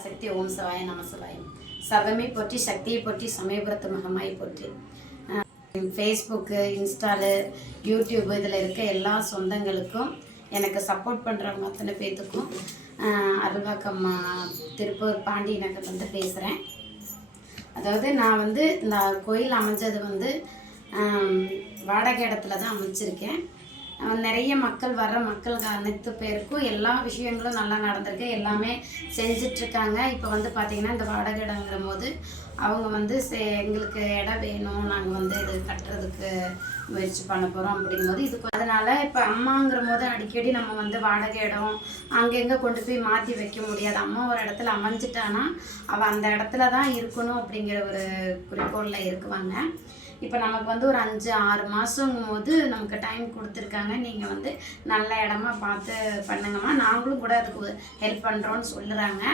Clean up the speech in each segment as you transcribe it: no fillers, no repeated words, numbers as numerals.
சக்தி ஓம் சிவாய நம சிவாயம். சர்வமே போற்றி, சக்தியை போற்றி, சமயபுரத்து மகமாய் போற்றி. ஃபேஸ்புக்கு, இன்ஸ்டாலு, யூடியூப் இதில் இருக்க எல்லா சொந்தங்களுக்கும், எனக்கு சப்போர்ட் பண்ணுறவங்க அத்தனை பேர்த்துக்கும் அருள்வாக்கம்மா திருப்பூர் பாண்டி நகர்லேருந்து பேசுகிறேன். அதாவது நான் இந்த கோயில் அமைஞ்சது வாடகை இடத்துல தான் அமைச்சிருக்கேன். நிறைய மக்கள் வர்ற மக்களுக்கு அனைத்து பேருக்கும் எல்லா விஷயங்களும் நல்லா நடந்திருக்கு, எல்லாமே செஞ்சிட்ருக்காங்க. இப்போ பார்த்திங்கன்னா இந்த வாடகை இடங்கிற போது அவங்க எங்களுக்கு இடம் வேணும், நாங்கள் இது கட்டுறதுக்கு முயற்சி பண்ண போகிறோம் அப்படிங்கும்போது இதுக்கு அதனால் இப்போ அம்மாங்கிற போது அடிக்கடி நம்ம வாடகை இடம் அங்கங்கே கொண்டு போய் மாற்றி வைக்க முடியாது. அம்மா ஒரு இடத்துல அமைஞ்சிட்டானா அவள் அந்த இடத்துல தான் இருக்கணும் அப்படிங்கிற ஒரு குறிக்கோளில் இருக்குவாங்க. இப்போ நமக்கு ஒரு 5-6 மாதங்கும் போது நமக்கு டைம் கொடுத்துருக்காங்க. நீங்கள் நல்ல இடமா பார்த்து பண்ணுங்கம்மா, நாங்களும் கூட அதுக்கு ஹெல்ப் பண்ணுறோன்னு சொல்லுறாங்க.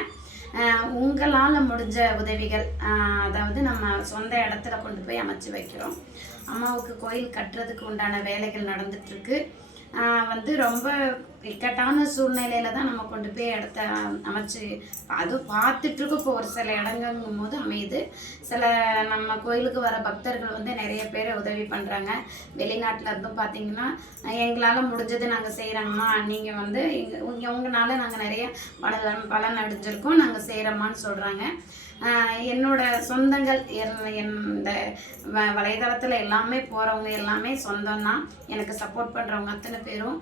உங்களால் முடிஞ்ச உதவிகள், அதாவது நம்ம சொந்த இடத்துல கொண்டு போய் அமைச்சு வைக்கிறோம். அம்மாவுக்கு கோயில் கட்டுறதுக்கு உண்டான வேலைகள் நடந்துகிட்ருக்கு. ரொம்ப இக்கட்டான சூழ்நிலையில் தான் நம்ம கொண்டு போய் இடத்த அமைச்சு அதுவும் பார்த்துட்ருக்கோம். இப்போ ஒரு சில இடங்கும் போது அமையுது. சில நம்ம கோயிலுக்கு வர பக்தர்கள் நிறைய பேர் உதவி பண்ணுறாங்க. வெளிநாட்டில் இருந்தும் பார்த்திங்கன்னா எங்களால் முடிஞ்சது நாங்கள் செய்கிறோங்கம்மா, நீங்கள் உங்களால் நாங்கள் நிறைய பலன் அடைஞ்சிருக்கோம், நாங்கள் செய்கிறோம்மான்னு சொல்கிறாங்க. என்னோட சொந்தங்கள் இந்த வலைதளத்தில் எல்லாமே போகிறவங்க எல்லாமே சொந்தம்தான். எனக்கு சப்போர்ட் பண்ணுறவங்க அத்தனை பேரும்,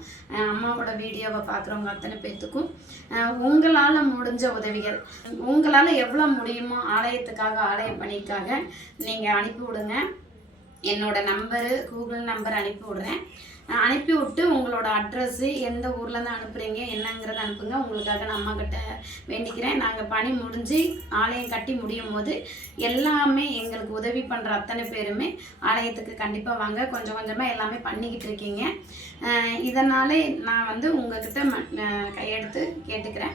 அம்மாவோட வீடியோவை பார்க்குறவங்க அத்தனை பேர்த்துக்கும் உங்களால் முடிஞ்ச உதவிகள், உங்களால் எவ்வளோ முடியுமோ ஆலயத்துக்காக, ஆலய பணிக்காக நீங்கள் அனுப்பி விடுங்க. என்னோட நம்பரு, கூகுள் நம்பர் அனுப்பி விடுறேன். அனுப்பி விட்டு உங்களோட அட்ரஸ்ஸு, எந்த ஊர்லேருந்து அனுப்புகிறீங்க என்னங்கிறத அனுப்புங்க. உங்களுக்காக நான் அம்மாக்கிட்ட வேண்டிக்கிறேன். நாங்கள் பணி முடிஞ்சு ஆலயம் கட்டி முடியும் போது எல்லாமே எங்களுக்கு உதவி பண்ணுற அத்தனை பேருமே ஆலயத்துக்கு கண்டிப்பாக வாங்க. கொஞ்சம் கொஞ்சமாக எல்லாமே பண்ணிக்கிட்டு இருக்கீங்க. இதனால் நான் உங்கள்கிட்ட கையெடுத்து கேட்டுக்கிறேன்.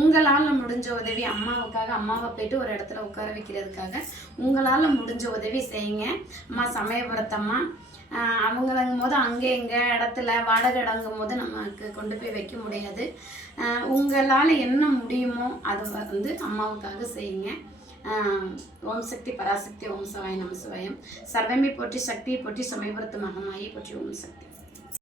உங்களால் முடிஞ்ச உதவி அம்மாவுக்காக, அம்மாவை போய்ட்டு ஒரு இடத்துல உட்கார வைக்கிறதுக்காக உங்களால் முடிஞ்ச உதவி செய்யுங்க. அம்மா சமயபுரத்தம்மா அவங்களுங்கும் போது அங்கே எங்கள் இடத்துல வாடகை இடங்கும் போது நமக்கு கொண்டு போய் வைக்க முடியாது. உங்களால் என்ன முடியுமோ அது அம்மாவுக்காக செய்யுங்க. ஓம் சக்தி பராசக்தி ஓம் சிவாய நம சிவாயம். சர்வமே போற்றி, சக்தியை போற்றி, சமயபுரத்து மகமாயை போற்றி. ஓம் சக்தி.